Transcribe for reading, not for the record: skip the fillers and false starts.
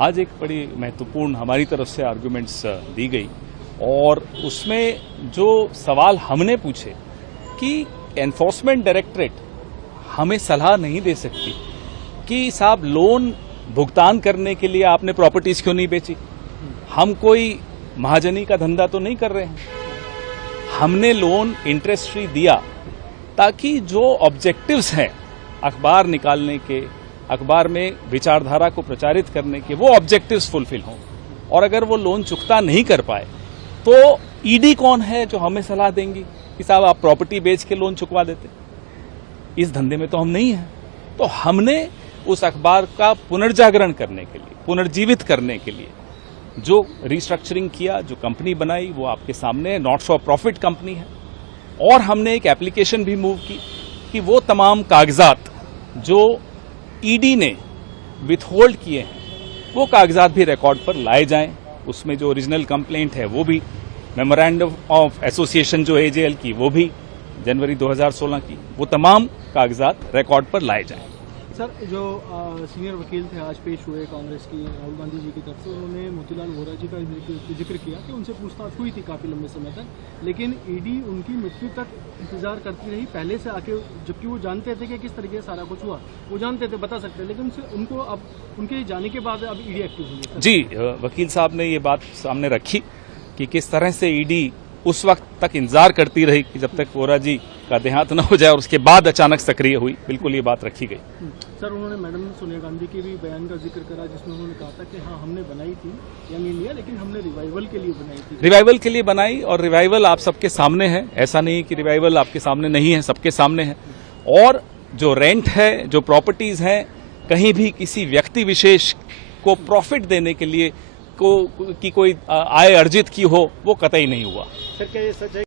आज एक बड़ी महत्वपूर्ण हमारी तरफ से आर्गुमेंट्स दी गई और उसमें जो सवाल हमने पूछे कि एनफोर्समेंट डायरेक्टरेट हमें सलाह नहीं दे सकती कि साहब लोन भुगतान करने के लिए आपने प्रॉपर्टीज क्यों नहीं बेची। हम कोई महाजनी का धंधा तो नहीं कर रहे हैं। हमने लोन इंटरेस्ट फ्री दिया ताकि जो ऑब्जेक्टिव्स हैं अखबार निकालने के, अखबार में विचारधारा को प्रचारित करने के, वो ऑब्जेक्टिव्स फुलफिल हों। और अगर वो लोन चुकता नहीं कर पाए तो ईडी कौन है जो हमें सलाह देंगी कि साहब आप प्रॉपर्टी बेच के लोन चुकवा देते। इस धंधे में तो हम नहीं हैं। तो हमने उस अखबार का पुनर्जागरण करने के लिए, पुनर्जीवित करने के लिए जो रिस्ट्रक्चरिंग किया, जो कंपनी बनाई, वो आपके सामने नॉट फॉर प्रॉफिट कंपनी है। और हमने एक एप्लीकेशन भी मूव की कि वो तमाम कागजात जो ईडी ने विथहोल्ड किए हैं वो कागजात भी रिकॉर्ड पर लाए जाएं। उसमें जो ओरिजिनल कंप्लेंट है वो भी, मेमोरेंडम ऑफ एसोसिएशन जो एजेएल की वो भी जनवरी 2016 की, वो तमाम कागजात रिकॉर्ड पर लाए जाएं। सर, जो सीनियर वकील थे आज पेश हुए कांग्रेस की राहुल गांधी जी की तरफ से, उन्होंने मोतीलाल वोरा जी का जिक्र किया कि उनसे पूछताछ हुई थी काफ़ी लंबे समय तक, लेकिन ईडी उनकी मृत्यु तक इंतजार करती रही पहले से आके, जबकि वो जानते थे कि किस तरीके से सारा कुछ हुआ, वो जानते थे, बता सकते, लेकिन उनको अब उनके जाने के बाद अब ईडी एक्टिव हुई है। जी, वकील साहब ने ये बात सामने रखी कि किस तरह से ईडी उस वक्त तक इंतजार करती रही कि जब तक वोरा जी का देहांत न हो जाए और उसके बाद अचानक सक्रिय हुई। बिल्कुल ये बात रखी गई। सर, उन्होंने मैडम सोनिया गांधी के भी बयान का जिक्र करा जिसमें उन्होंने कहा था कि हाँ हमने बनाई थी यंग इंडिया, लेकिन हमने रिवाइवल के लिए बनाई थी। रिवाइवल के लिए बनाई, और रिवाइवल आप सबके सामने है। ऐसा नहीं कि रिवाइवल आपके सामने नहीं है, सबके सामने है। और जो रेंट है, जो प्रॉपर्टीज हैं, कहीं भी किसी व्यक्ति विशेष को प्रॉफिट देने के लिए की कोई आय अर्जित की हो, वो कतई नहीं हुआ। सर, क्या ये सच है